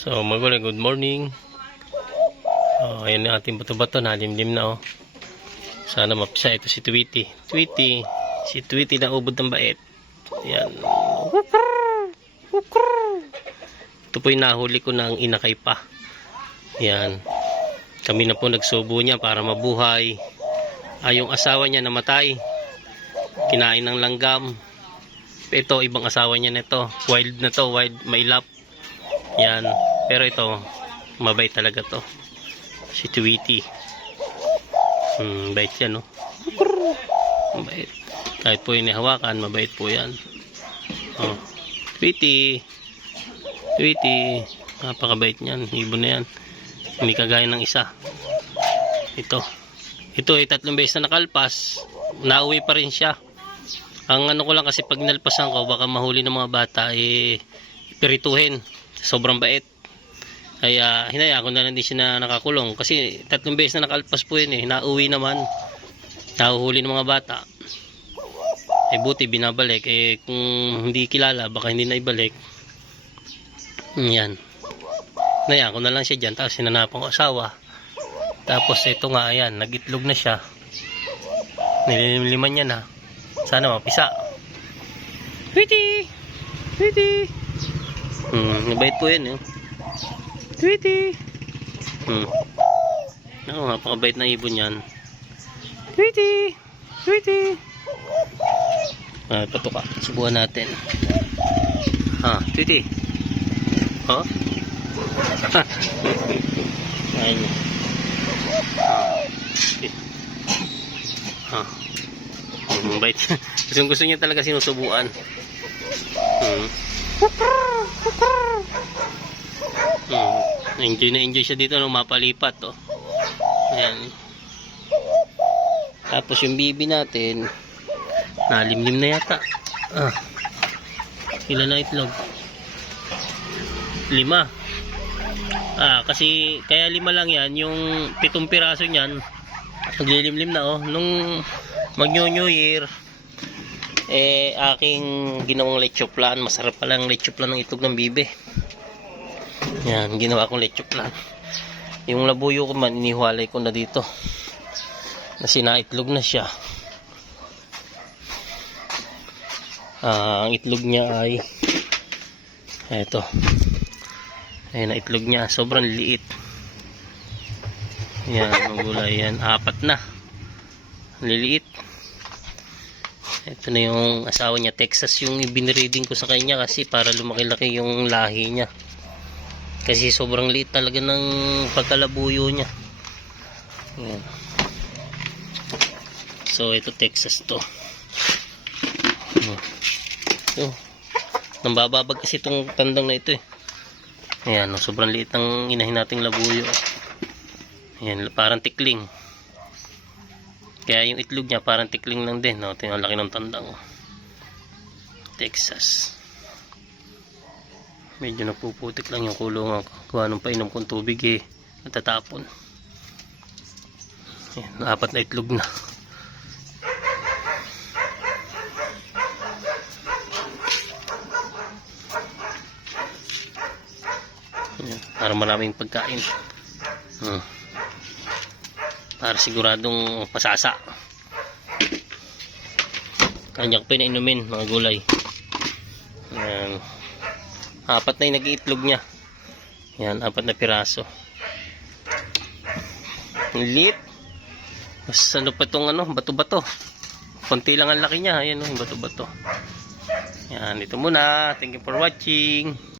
So magulang, good morning. Ayan na ating bato-bato, nalimlim na oh. Sana mapisa ito si Tweety. Si Tweety na ubod ng bait. Ayan. Ito po yung nahuli ko ng inakay pa. Ayan. Kami na po nagsubo niya para mabuhay. Yung asawa niya namatay. Kinain ng langgam. Ito, ibang asawa niya nito. Wild na to, wild, mailap. Yan. Pero ito, mabait talaga to. Si Tweety. Bait yan, no? Mabait. Kahit po inihawakan, mabait po yan. Oh. Tweety. Napakabait niyan. Ibon na yan. Hindi kagaya ng isa. Ito ay 3 beses na nakalpas. Nauwi pa rin siya. Ang ano ko lang kasi pag nalpasan ko, baka mahuli ng mga bata, pirituhin. Sobrang bait. Kaya hinayaan ko na lang din siya na nakakulong. Kasi 3 beses na nakalpas po yun eh. Nauwi naman. Nahuhuli ng mga bata. Buti binabalik. Kung hindi kilala, baka hindi na ibalik. Yan. Hinayaan ko na lang siya dyan. Tapos sinanapan ko asawa. Tapos ito nga, ayan, nag-itlog na siya. Nililimliman niya na. Sana mapisa. Tweety! Nabait po yan, eh. Tweety! Napakabait na ibon yan. Tweety! Patuka. Subuhan natin. Tweety. Ayun. Bait. Gusto niya talaga sinusubuan. Enjoy siya dito nung mapalipat, oh. Ayan. Tapos yung bibi natin, nalimlim na yata. Ilan na itlog? 5. Kasi kaya 5 lang yan. Yung 7 piraso niyan, naglilimlim na, oh. Nung mag-New Year, aking ginawang leche flan. Masarap pala ang leche flan ng itlog ng bibe. Yan, ginawa kong leche flan. Yung labuyo ko man, inihiwalay ko na dito. Na sinaitlog na siya. Ang itlog niya ay eto. Ayan na itlog niya. Sobrang liit. Yan, ang gulay yan. 4 na. Liliit. Ito na yung asawa niya. Texas yung ibinreading ko sa kanya kasi para lumaki-laki yung lahi niya. Kasi sobrang liit talaga ng pagkalabuyo niya. Ayan. So ito Texas to. Nambababag kasi itong tandang na ito eh. Ayan, sobrang liit ng inahin nating labuyo. Ayan, parang tikling. Kaya yung itlog niya parang tikling lang din. Ito yung laki ng tandang. Texas. Medyo napuputik lang yung kulungan ko. Kuha nung painom kong tubig natatapon. Ayan, 4 na itlog na. Ayan, para maraming pagkain. Para siguradong pasasa. Kanya ko pinainumin mga gulay. Ayan. 4 na yung nag-iitlog niya. Ayan, 4 na piraso. Liit. Mas ano pa itong bato-bato. Konti lang ang laki niya. Ayan, bato-bato. Ayan, ito muna. Thank you for watching.